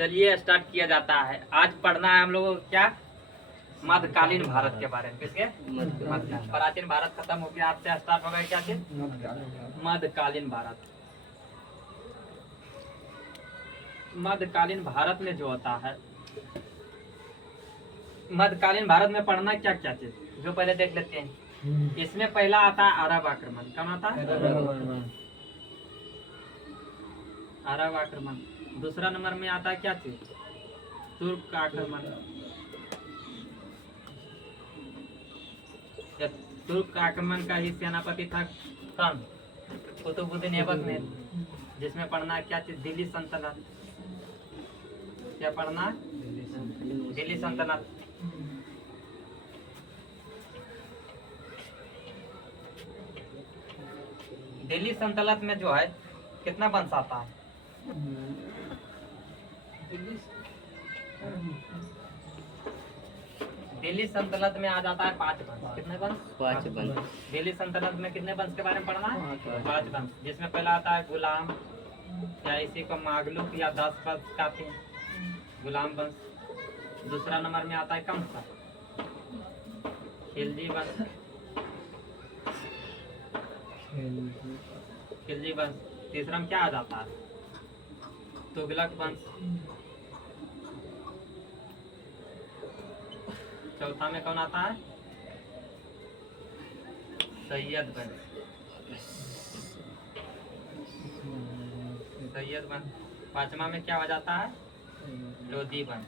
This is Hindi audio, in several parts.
चलिए स्टार्ट किया जाता है। आज पढ़ना है हम लोगों को क्या, मध्यकालीन भारत के बारे में। किसके? मध्यकालीन। प्राचीन भारत खत्म हो गया, आपसे स्टार्ट हो गया क्या चीज? मध्यकालीन भारत। मध्यकालीन भारत में जो होता है, मध्यकालीन भारत में पढ़ना क्या क्या चीज, जो पहले देख लेते हैं। इसमें पहला आता है अरब आक्रमण। कौन आता है? अरब आक्रमण। दूसरा नंबर में आता है क्या चीज? तुर्क आक्रमण। तुर्क आक्रमण का ही सेनापति था कौन? कुतुबुद्दीन ऐबक ने। जिसमें पढ़ना है क्या चीज? दिल्ली सल्तनत। क्या पढ़ना है? दिल्ली सल्तनत। दिल्ली सल्तनत में जो है कितना वंश आता है? दिल्ली सल्तनत में आ जाता है 5 वंश। कितने वंश? 5 वंश। दिल्ली सल्तनत में कितने वंश के बारे में पढ़ना है? 5 वंश। जिसमें पहला आता है गुलाम, या इसी को मागलुक या 10 वंश कहते हैं, गुलाम वंश। दूसरा नंबर में आता है कौन सा? खिलजी वंश। खिलजी वंश। तीसरा में क्या आ जाता है? तुगलक वंश। चौथा में कौन आता है? सैयद वंश। सैयद वंश। पांचवा में क्या हो जाता है? लोधी वंश।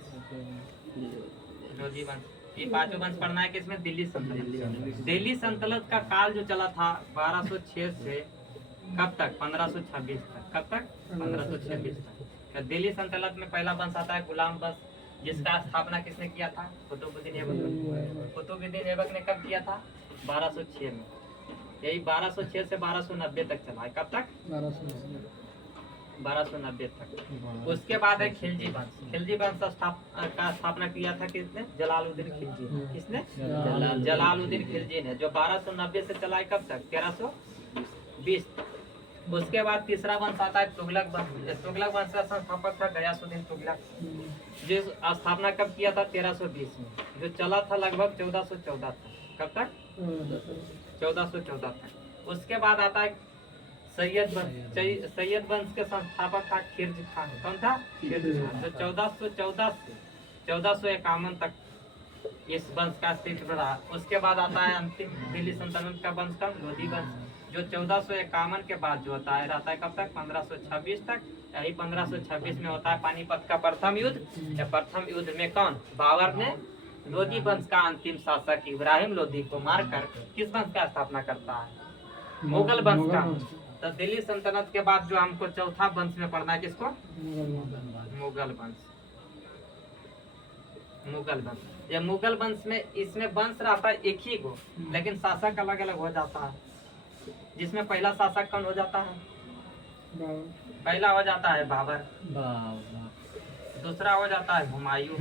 लोधी वंश। ये 5 वंश पढ़ना है किसमें? दिल्ली सल्तनत। दिल्ली सल्तनत का काल जो चला था 1206 से कब तक? 1526 तक। कब तक? 1526 तक। तो दिल्ली सल्तनत में पहला वंश आता है गुलाम वंश, जिसका स्थापना किसने किया था? कुतुबुद्दीन ऐबक। कुतुबुद्दीन ऐबक ने कब किया था? 1206 में। यही 1206 से 1290 तक चला है। कब तक? 1290 तक। उसके बाद है खिलजी वंश। खिलजी वंश का स्थापना किया था किसने? जलालुद्दीन खिलजी ने। किसने? जलालुद्दीन खिलजी ने, जो 1290 से चला है कब तक? 1320 तक। उसके बाद तीसरा वंश आता है तुगलक वंश। तुगलक वंश का संस्थापक था गयासुद्दीन तुगलक, जिस स्थापना कब किया था? 1320 में, जो चला था लगभग 1414 तक। कब तक? 1414 तक। उसके बाद आता है सैयद वंश। सैयद वंश के संस्थापक था खिरज खान। कौन था? खिरज खान, जो 1414 से 1451 तक इस वंश का अस्तित्व रहा। उसके बाद आता है अंतिम दिल्ली सल्तनत का वंश का लोधी वंश, जो 1451 के बाद जो होता है रहता है कब तक? 1526 तक। यही 1526 में होता है पानीपत का प्रथम युद्ध। या प्रथम युद्ध में कौन? बाबर ने लोधी वंश का अंतिम शासक इब्राहिम लोधी को मारकर किस वंश का स्थापना करता है? मुगल वंश का। तो दिल्ली सल्तनत के बाद जो हमको चौथा वंश में पढ़ना है किसको? मुगल वंश। मुगल वंश। ये मुगल वंश में इसमें वंश रहता है एक ही को, लेकिन शासक अलग अलग हो जाता है। जिसमें पहला शासक कौन हो जाता है? पहला हो जाता है बाबर। दूसरा हो जाता है हुमायूं।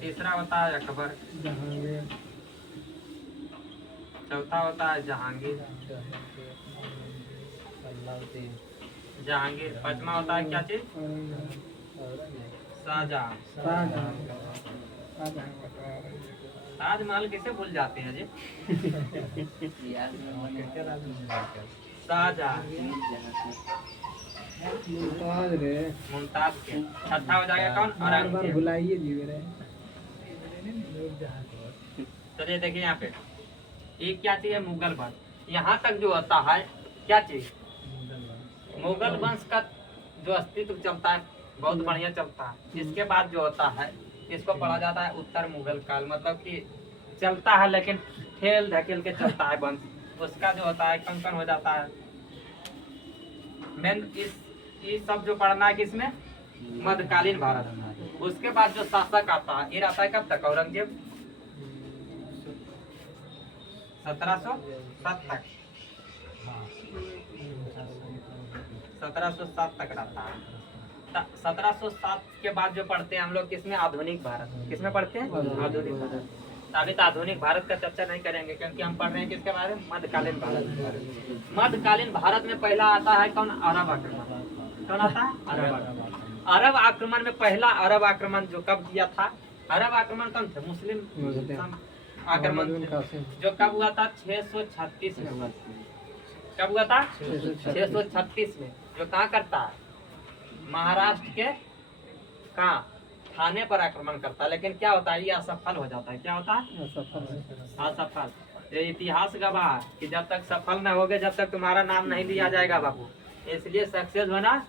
तीसरा होता है अकबर। चौथा होता है जहांगीर। जहांगीर। पांचवा होता है क्या चीज? शाहजहां। ताजमहल किसे भूल जाते हैं जी? शाहजहां। मुमताज के। छठा हो जाएगा कौन? औरंगजेब। चलिए देखिए यहाँ पे एक क्या चीज है? मुगल वंश। यहाँ तक जो होता है क्या चीज? मुगल वंश का जो अस्तित्व चलता है बहुत बढ़िया चलता है। इसके बाद जो होता है इसको पढ़ा जाता है उत्तर मुगल काल, मतलब कि चलता है लेकिन ठेल ढकेल के चलता है वंश। उसका जो होता है कंकन हो जाता है। मेन इस सब जो पढ़ना है किसमें? मध्यकालीन भारत। उसके बाद जो शासक आता है ये रहता है कब तक? औरंगजेब। 1707 तक। 1707 तक रहता है। 1707 के बाद जो पढ़ते हैं हम लोग किसमें? आधुनिक भारत। किसमें पढ़ते हैं? आधुनिक भारत। अभी तो आधुनिक भारत का चर्चा नहीं करेंगे क्योंकि हम पढ़ रहे हैं किसके बारे में? मध्यकालीन भारत। मध्यकालीन भारत में पहला आता है कौन? अरब आक्रमण। कौन आता? अरब आक्रमण में पहला अरब आक्रमण जो कब किया था? अरब आक्रमण कौन थे? मुस्लिम आक्रमण जो कब हुआ था? 636 में हुआ था। कब हुआ था? 636 में। जो कहाँ करता है? महाराष्ट्र के कहाँ थाने पर आक्रमण करता है, लेकिन क्या होता है? ये असफल हो जाता है। क्या होता है? असफल। ये इतिहास गवाह है कि जब तक सफल न होगे, जब तक तुम्हारा नाम नहीं लिया जाएगा बाबू, इसलिए सक्सेस होना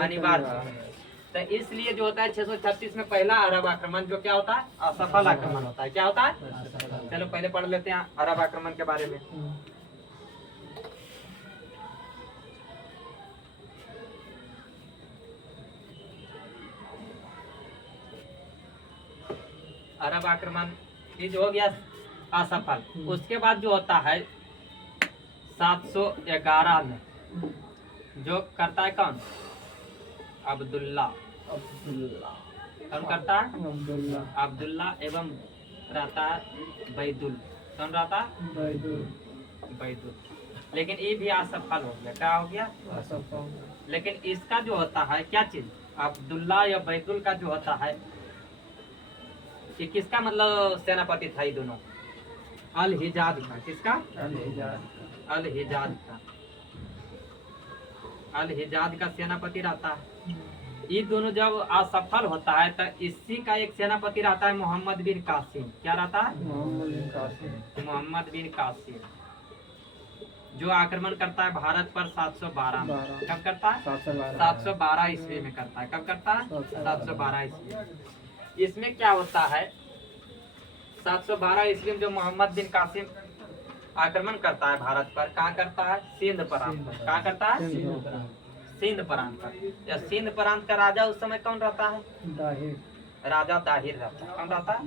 अनिवार्य है। तो इसलिए जो होता है 636 में पहला अरब आक्रमण जो क्या होता है? असफल आक्रमण होता है। क्या होता है? चलो पहले पढ़ लेते हैं अरब आक्रमण के बारे में। अरब आक्रमण ये जो हो गया असफल। उसके बाद जो होता है 711 में जो करता है कौन? अब्दुल्ला। कौन करता है? अब्दुल्ला। एवं रहता है बैदुल। कौन रहता है? बैदुल। लेकिन ये भी असफल हो गया। क्या हो गया? लेकिन इसका जो होता है क्या चीज? अब्दुल्ला या बैदुल का जो होता है कि किसका मतलब सेनापति था? ये दोनों अल हिजाज का। किसका? अल हिजाज का। अल हिजाज का सेनापति रहता है। ये दोनों जब असफल होता है तो इसी का एक सेनापति रहता है मोहम्मद बिन कासिम। क्या रहता है? मोहम्मद बिन कासिम जो आक्रमण करता है भारत पर 712 में। कब करता है? 712 ईस्वी में करता है। कब करता है? 712 ईस्वी। इसमें क्या होता है? 712 ईस्वी में जो मोहम्मद बिन कासिम आक्रमण करता है भारत पर, कहाँ करता है? सिंध प्रांत पर। कहाँ करता है? सिंध प्रांत पर। या सिंध प्रांत का राजा उस समय कौन रहता है? राजा दाहिर रहता है। कौन रहता है?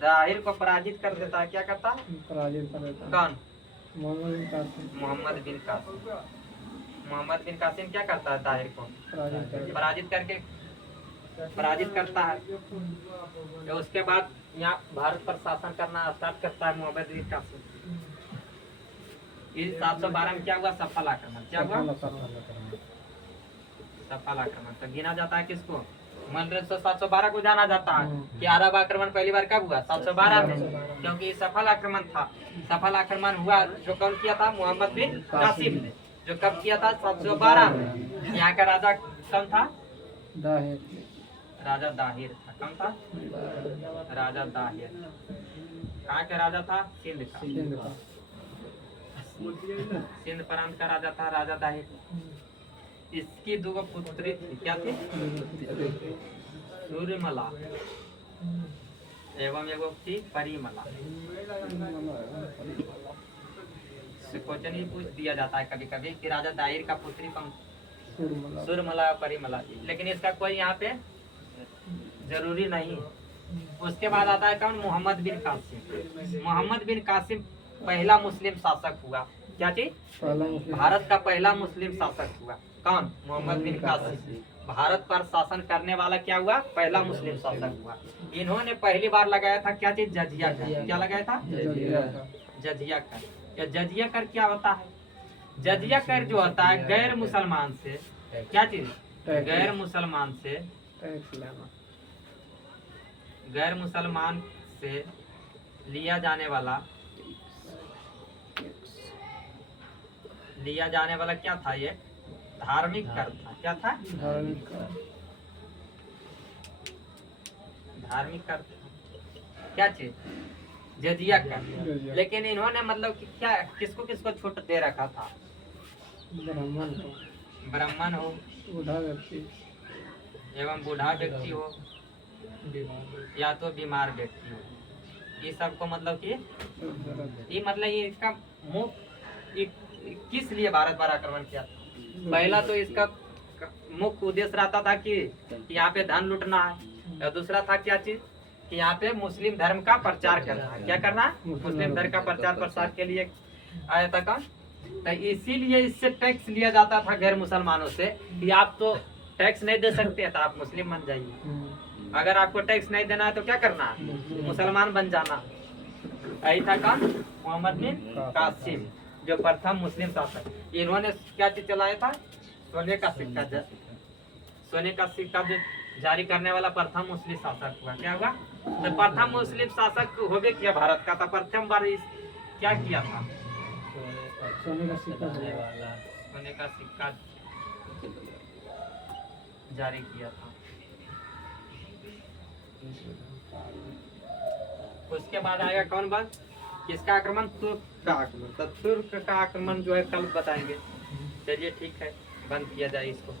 दाहिर को पराजित कर देता है। क्या करता है? पराजित कर देता है। कौन? मोहम्मद बिन कासिम। मोहम्मद बिन कासिम क्या करता है? दाहिर को पराजित करके पराजित करता है। तो उसके बाद यहाँ भारत पर शासन करना स्टार्ट करता है मोहम्मद बिन कासिम। इस 712 में क्या हुआ? सफल आक्रमण। क्या हुआ? सफल आक्रमण। तो गिना जाता है किसको? मतलब 712 को जाना जाता है कि अरब आक्रमण पहली बार कब हुआ? 712 में, क्योंकि ये सफल आक्रमण था। सफल आक्रमण हुआ जो कौन किया था? मोहम्मद बिन कासिम ने। जो कब किया था? 712 में। यहाँ का राजा कौन था? राजा दाहिर था। कौन था? राजा दाहिर। कहाँ का राजा था? सिंध का। सिंध प्रांत का राजा था राजा दाहिर। इसकी दो पुत्री थी। क्या थी? सूर्यमला एवं एगो थी परिमला। क्वेश्चन ही पूछ दिया जाता है कभी कभी कि राजा दाहिर का पुत्री कौन? सूर्यमला और परिमला थी, लेकिन इसका कोई यहाँ पे जरूरी नहीं। उसके बाद आता है कौन? मोहम्मद बिन कासिम। मोहम्मद बिन कासिम पहला मुस्लिम शासक हुआ। क्या चीज? भारत का पहला मुस्लिम शासक हुआ। कौन? मोहम्मद बिन कासिम। भारत पर शासन करने वाला क्या हुआ? पहला मुस्लिम शासक हुआ। इन्होंने पहली बार लगाया था क्या चीज? जजिया कर। क्या लगाया था? जजिया कर। या जजिया कर क्या होता है? जजिया कर जो होता है गैर मुसलमान से क्या चीज? गैर मुसलमान से गैर मुसलमान से लिया जाने वाला क्या था? ये धार्मिक कर था। क्या था? धार्मिक कर। क्या चीज? जजिया कर। लेकिन इन्होंने मतलब कि क्या किसको किसको छूट दे रखा था? ब्राह्मण हो, बूढ़ा व्यक्ति एवं बूढ़ा व्यक्ति हो, या तो बीमार व्यक्ति हो, ये सबको मतलब कि ये मतलब ये इसका मुख्य किस लिए भारत पर आक्रमण किया? पहला तो इसका मुख्य उद्देश्य रहता था कि यहाँ पे धन लूटना है, और दूसरा था क्या चीज? कि यहाँ पे मुस्लिम धर्म का प्रचार करना है। क्या करना है? मुस्लिम धर्म का प्रचार प्रसार के लिए आया था। कौन? तो इसीलिए इससे टैक्स लिया जाता था गैर मुसलमानों से कि आप तो टैक्स नहीं दे सकते तो आप मुस्लिम बन जाइए। अगर आपको टैक्स नहीं देना है तो क्या करना है? मुसलमान बन जाना। यही था कौन? मोहम्मद बिन कासिम जो प्रथम मुस्लिम शासक। इन्होंने क्या चीज चलाया था? सोने का सिक्का सोने का सिक्का जो जारी करने वाला प्रथम मुस्लिम शासक हुआ। क्या हुआ? तो प्रथम मुस्लिम शासक हो गए क्या भारत का? तो प्रथम बार क्या किया था? सोने का सिक्का बनाया। सोने का सिक्का जारी किया था। उसके बाद आएगा कौन बात? किसका आक्रमण? तुर्क का आक्रमण। तो तुर्क का आक्रमण जो है कल बताएंगे। चलिए ठीक है, बंद किया जाए इसको।